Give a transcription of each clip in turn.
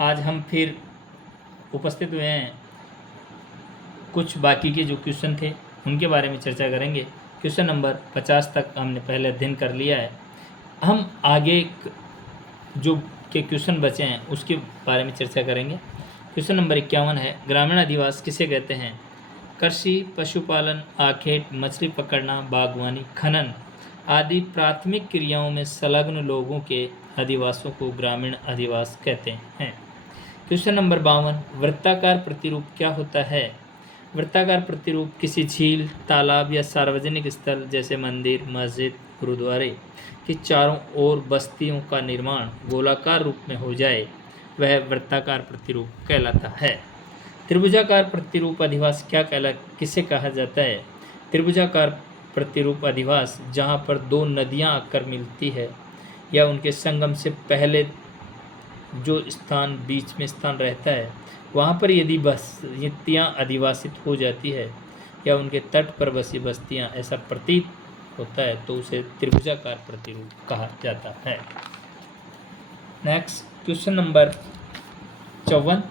आज हम फिर उपस्थित हुए हैं। कुछ बाकी के जो क्वेश्चन थे उनके बारे में चर्चा करेंगे। क्वेश्चन नंबर 50 तक हमने पहले अध्ययन कर लिया है। हम आगे जो के क्वेश्चन बचे हैं उसके बारे में चर्चा करेंगे। क्वेश्चन नंबर 51 है, ग्रामीण अधिवास किसे कहते हैं? कृषि, पशुपालन, आखेट, मछली पकड़ना, बागवानी, खनन आदि प्राथमिक क्रियाओं में संलग्न लोगों के अधिवासों को ग्रामीण अधिवास कहते हैं। क्वेश्चन नंबर 52, वृत्ताकार प्रतिरूप क्या होता है? वृत्ताकार प्रतिरूप किसी झील, तालाब या सार्वजनिक स्थल जैसे मंदिर, मस्जिद, गुरुद्वारे के चारों ओर बस्तियों का निर्माण गोलाकार रूप में हो जाए, वह वृत्ताकार प्रतिरूप कहलाता है। त्रिभुजाकार प्रतिरूप अधिवास किसे कहा जाता है? त्रिभुजाकार प्रतिरूप अधिवास जहाँ पर दो नदियाँ आकर मिलती है या उनके संगम से पहले जो स्थान बीच में स्थान रहता है वहाँ पर यदि बस्तियाँ अधिवासित हो जाती है या उनके तट पर बसी बस्तियाँ ऐसा प्रतीत होता है तो उसे त्रिभुजाकार प्रतिरूप कहा जाता है। नेक्स्ट क्वेश्चन नंबर 54,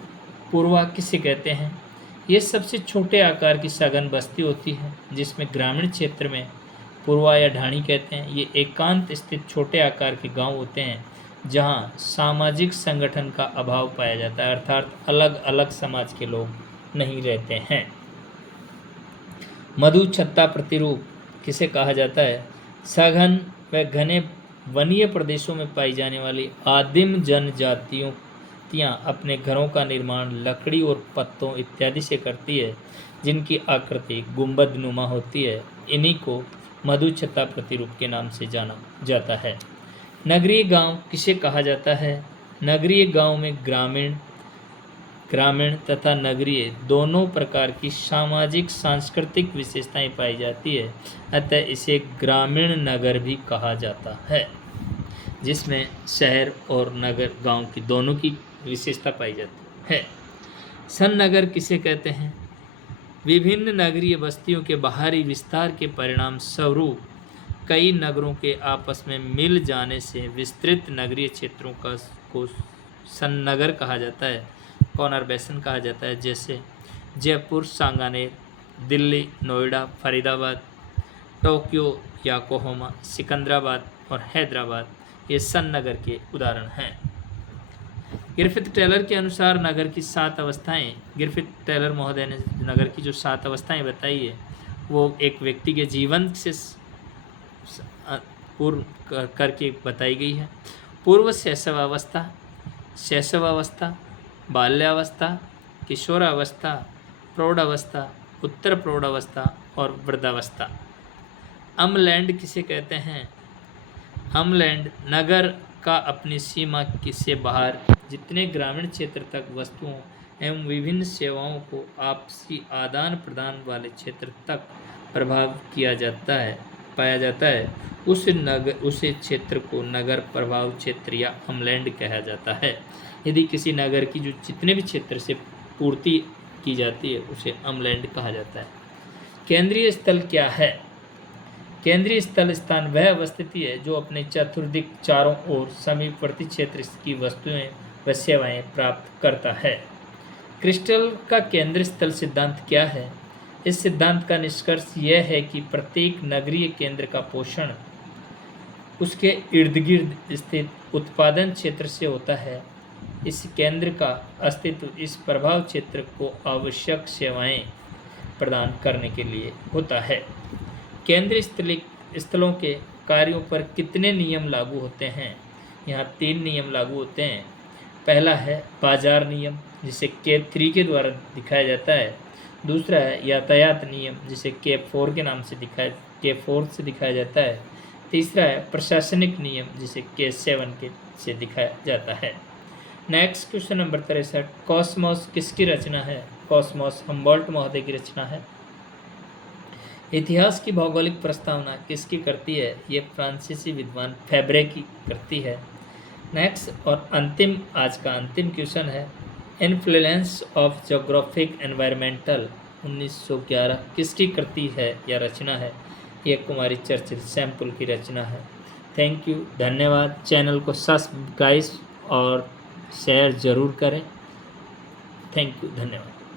पूर्वा किसे कहते हैं? ये सबसे छोटे आकार की सघन बस्ती होती है जिसमें ग्रामीण क्षेत्र में पूर्वा या ढाणी कहते हैं। ये एकांत स्थित छोटे आकार के गांव होते हैं जहां सामाजिक संगठन का अभाव पाया जाता है, अर्थात अलग अलग समाज के लोग नहीं रहते हैं। मधु छत्ता प्रतिरूप किसे कहा जाता है? सघन व घने वनीय प्रदेशों में पाई जाने वाली आदिम जनजातियों अपने घरों का निर्माण लकड़ी और पत्तों इत्यादि से करती है जिनकी आकृति गुंबद नुमा होती है। इन्हीं को मधु छत्ता प्रतिरूप के नाम से जाना जाता है। नगरीय गांव किसे कहा जाता है? नगरीय गांव में ग्रामीण तथा नगरीय दोनों प्रकार की सामाजिक सांस्कृतिक विशेषताएं पाई जाती है, अतः इसे ग्रामीण नगर भी कहा जाता है, जिसमें शहर और नगर गांव की दोनों की विशेषता पाई जाती है। सन्नगर किसे कहते हैं? विभिन्न नगरीय बस्तियों के बाहरी विस्तार के परिणाम स्वरूप कई नगरों के आपस में मिल जाने से विस्तृत नगरीय क्षेत्रों को सन्नगर कहा जाता है, कॉनरबेसन कहा जाता है, जैसे जयपुर, सांगानेर, दिल्ली, नोएडा, फरीदाबाद, टोक्यो, योकोहामा, सिकंदराबाद और हैदराबाद ये सन्नगर के उदाहरण हैं। ग्रिफिथ टेलर के अनुसार नगर की 7 अवस्थाएं, ग्रिफिथ टेलर महोदय ने नगर की जो 7 अवस्थाएं बताई है वो एक व्यक्ति के जीवन से पूर्व करके बताई गई है। पूर्व शैशवावस्था, शैशवावस्था, बाल्यावस्था, किशोरावस्था, प्रौढ़ावस्था, उत्तर प्रौढ़ावस्था और वृद्धावस्था। अमलैंड किसे कहते हैं? अमलैंड नगर का अपनी सीमा से बाहर जितने ग्रामीण क्षेत्र तक वस्तुओं एवं विभिन्न सेवाओं को आपसी आदान प्रदान वाले क्षेत्र तक प्रभाव पाया जाता है उस क्षेत्र को नगर प्रभाव क्षेत्र या अमलैंड कहा जाता है। यदि किसी नगर की जो जितने भी क्षेत्र से पूर्ति की जाती है उसे अमलैंड कहा जाता है। केंद्रीय स्थल क्या है? केंद्रीय स्थान वह अवस्थिति है जो अपने चतुर्दिक चारों ओर समीपवर्ती क्षेत्र की वस्तुएं व सेवाएं प्राप्त करता है। क्रिस्टल का केंद्र स्थल सिद्धांत क्या है? इस सिद्धांत का निष्कर्ष यह है कि प्रत्येक नगरीय केंद्र का पोषण उसके इर्द गिर्द स्थित उत्पादन क्षेत्र से होता है। इस केंद्र का अस्तित्व इस प्रभाव क्षेत्र को आवश्यक सेवाएं प्रदान करने के लिए होता है। केंद्रीय स्थलों के कार्यों पर कितने नियम लागू होते हैं? यहाँ 3 नियम लागू होते हैं। पहला है बाजार नियम, जिसे K3 के द्वारा दिखाया जाता है। दूसरा है यातायात नियम, जिसे K4 के नाम से K4 से दिखाया जाता है। तीसरा है प्रशासनिक नियम, जिसे K7 से दिखाया जाता है। नेक्स्ट क्वेश्चन नंबर 63, कॉस्मोस किसकी रचना है? कॉस्मोस हम्बोल्ट महोदय की रचना है। इतिहास की भौगोलिक प्रस्तावना किसकी करती है? ये फ्रांसीसी विद्वान फेब्रे की करती है। नेक्स्ट और आज का अंतिम क्वेश्चन है, इन्फ्लुएंस ऑफ जोग्राफिक एनवायरमेंटल 1911 किसकी कृति है या रचना है? ये कुमारी चर्चिल सैम्पल की रचना है। थैंक यू, धन्यवाद। चैनल को सब्सक्राइब और शेयर ज़रूर करें। थैंक यू, धन्यवाद।